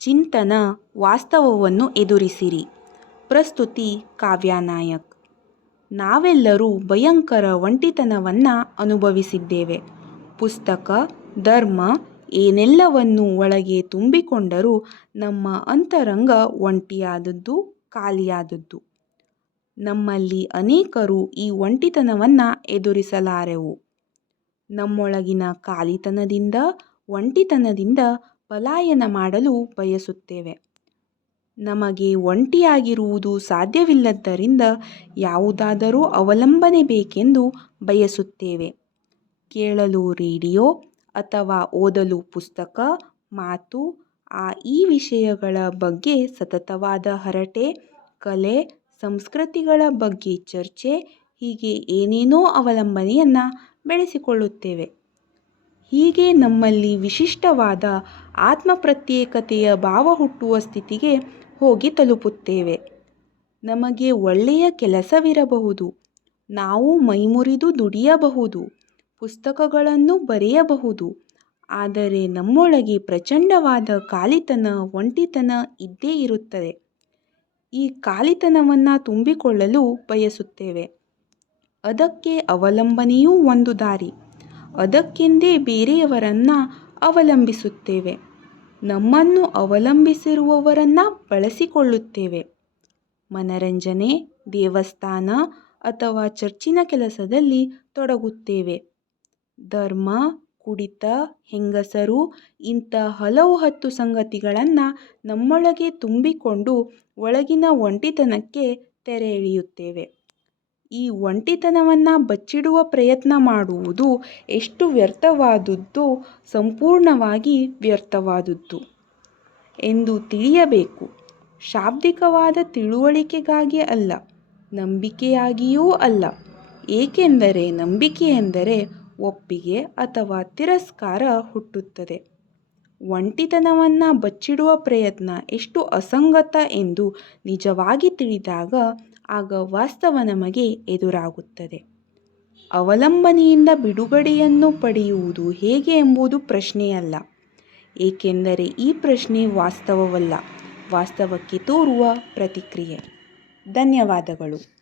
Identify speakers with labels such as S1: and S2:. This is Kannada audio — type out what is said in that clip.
S1: ಚಿಂತನ ವಾಸ್ತವವನ್ನು ಎದುರಿಸಿರಿ. ಪ್ರಸ್ತುತಿ ಕಾವ್ಯಾನಾಯಕ್ ನಾವೆಲ್ಲರೂ ಭಯಂಕರ ಒಂಟಿತನವನ್ನು ಅನುಭವಿಸಿದ್ದೇವೆ. ಪುಸ್ತಕ, ಧರ್ಮ ಏನೆಲ್ಲವನ್ನು ಒಳಗೆ ತುಂಬಿಕೊಂಡರೂ ನಮ್ಮ ಅಂತರಂಗ ಒಂಟಿಯಾದದ್ದು, ಖಾಲಿಯಾದದ್ದು. ನಮ್ಮಲ್ಲಿ ಅನೇಕರು ಈ ಒಂಟಿತನವನ್ನು ಎದುರಿಸಲಾರೆವು. ನಮ್ಮೊಳಗಿನ ಖಾಲಿತನದಿಂದ, ಒಂಟಿತನದಿಂದ ಪಲಾಯನ ಮಾಡಲು ಬಯಸುತ್ತೇವೆ. ನಮಗೆ ಒಂಟಿಯಾಗಿರುವುದು ಸಾಧ್ಯವಿಲ್ಲದ್ದರಿಂದ ಯಾವುದಾದರೂ ಅವಲಂಬನೆ ಬೇಕೆಂದು ಬಯಸುತ್ತೇವೆ. ಕೇಳಲು ರೇಡಿಯೋ ಅಥವಾ ಓದಲು ಪುಸ್ತಕ, ಮಾತು, ಆ ಈ ವಿಷಯಗಳ ಬಗ್ಗೆ ಸತತವಾದ ಹರಟೆ, ಕಲೆ, ಸಂಸ್ಕೃತಿಗಳ ಬಗ್ಗೆ ಚರ್ಚೆ, ಹೀಗೆ ಏನೇನೋ ಅವಲಂಬನೆಯನ್ನು ಬೆಳೆಸಿಕೊಳ್ಳುತ್ತೇವೆ. ಹೀಗೆ ನಮ್ಮಲ್ಲಿ ವಿಶಿಷ್ಟವಾದ ಆತ್ಮಪ್ರತ್ಯೇಕತೆಯ ಭಾವ ಹುಟ್ಟುವ ಸ್ಥಿತಿಗೆ ಹೋಗಿ ತಲುಪುತ್ತೇವೆ. ನಮಗೆ ಒಳ್ಳೆಯ ಕೆಲಸವಿರಬಹುದು. ನಾವು ಮೈಮುರಿದು ದುಡಿಯಬಹುದು. ಪುಸ್ತಕಗಳನ್ನು ಬರೆಯಬಹುದು. ಆದರೆ ನಮ್ಮೊಳಗೆ ಪ್ರಚಂಡವಾದ ಕಾಲಿತನ, ಒಂಟಿತನ ಇದ್ದೇ ಇರುತ್ತದೆ. ಈ ಖಾಲಿತನವನ್ನು ತುಂಬಿಕೊಳ್ಳಲು ಬಯಸುತ್ತೇವೆ. ಅದಕ್ಕೆ ಅವಲಂಬನೆಯೂ ಒಂದು ದಾರಿ. ಅದಕ್ಕೆಂದೇ ಬೇರೆಯವರನ್ನು ಅವಲಂಬಿಸುತ್ತೇವೆ. ನಮ್ಮನ್ನು ಅವಲಂಬಿಸಿರುವವರನ್ನು ಬಳಸಿಕೊಳ್ಳುತ್ತೇವೆ. ಮನರಂಜನೆ, ದೇವಸ್ಥಾನ ಅಥವಾ ಚರ್ಚಿನ ಕೆಲಸದಲ್ಲಿ ತೊಡಗುತ್ತೇವೆ. ಧರ್ಮ, ಕುಡಿತ, ಹೆಂಗಸರು ಇಂಥ ಹಲವು ಹತ್ತು ಸಂಗತಿಗಳನ್ನು ನಮ್ಮೊಳಗೆ ತುಂಬಿಕೊಂಡು ಒಳಗಿನ ಒಂಟಿತನಕ್ಕೆ ತೆರೆ ಎಳೆಯುತ್ತೇವೆ. ಈ ಒಂಟಿತನವನ್ನು ಬಚ್ಚಿಡುವ ಪ್ರಯತ್ನ ಮಾಡುವುದು ಎಷ್ಟು ವ್ಯರ್ಥವಾದದ್ದು, ಸಂಪೂರ್ಣವಾಗಿ ವ್ಯರ್ಥವಾದದ್ದು ಎಂದು ತಿಳಿಯಬೇಕು. ಶಾಬ್ದಿಕವಾದ ತಿಳುವಳಿಕೆಗಾಗಿ ಅಲ್ಲ, ನಂಬಿಕೆಯಾಗಿಯೂ ಅಲ್ಲ. ಏಕೆಂದರೆ ನಂಬಿಕೆ ಎಂದರೆ ಒಪ್ಪಿಗೆ ಅಥವಾ ತಿರಸ್ಕಾರ ಹುಟ್ಟುತ್ತದೆ. ಒಂಟಿತನವನ್ನು ಬಚ್ಚಿಡುವ ಪ್ರಯತ್ನ ಎಷ್ಟು ಅಸಂಗತ ಎಂದು ನಿಜವಾಗಿ ತಿಳಿದಾಗ ಆಗ ವಾಸ್ತವ ನಮಗೆ ಎದುರಾಗುತ್ತದೆ. ಅವಲಂಬನೆಯಿಂದ ಬಿಡುಗಡೆಯನ್ನು ಪಡೆಯುವುದು ಹೇಗೆ ಎಂಬುದು ಪ್ರಶ್ನೆಯಲ್ಲ. ಏಕೆಂದರೆ ಈ ಪ್ರಶ್ನೆ ವಾಸ್ತವವಲ್ಲ. ವಾಸ್ತವಕ್ಕೆ ತೋರುವ ಪ್ರತಿಕ್ರಿಯೆ. ಧನ್ಯವಾದಗಳು.